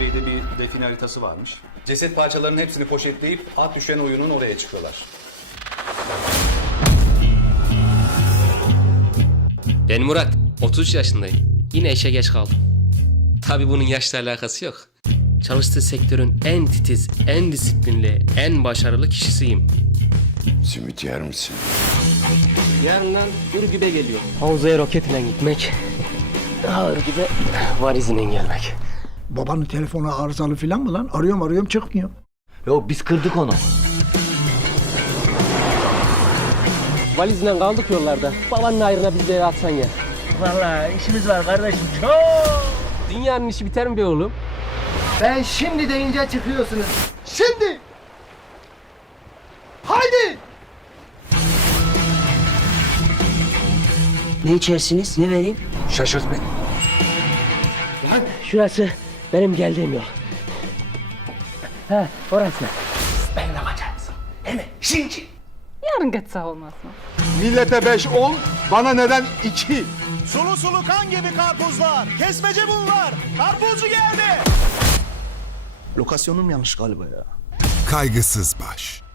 Bölgede bir define haritası varmış. Ceset parçalarının hepsini poşetleyip at düşen oyunun oraya çıkıyorlar. Ben Murat, 33 yaşındayım. Yine işe geç kaldım. Tabii bunun yaşla alakası yok. Çalıştığı sektörün en titiz, en disiplinli, en başarılı kişisiyim. Simit yer misin? Yarından Ürgüp'e geliyor. Havzaya roketle gitmek. Ürgüp'e valizinle gelmek. Babanın telefonu arızalı falan mı lan? Arıyorum arıyorum çıkmıyor. Yok biz kırdık onu. Valizle kaldık yollarda. Babanın ayrına bizi de atsan ya. Vallahi işimiz var kardeşim çok. Dünyanın işi biter mi be oğlum? Ben şimdi deyince çıkıyorsunuz. Şimdi! Haydi! Ne içersiniz? Ne vereyim? Şaşırt beni. Şurası benim geldiğim yol. Ha orası. Yarın geçse olmaz mı? Millete 5 10, bana neden 2? Sulu sulu kan gibi karpuzlar. Kesmece bunlar. Karpuzcu geldi. Lokasyonum yanlış galiba ya. Kaygısız Baş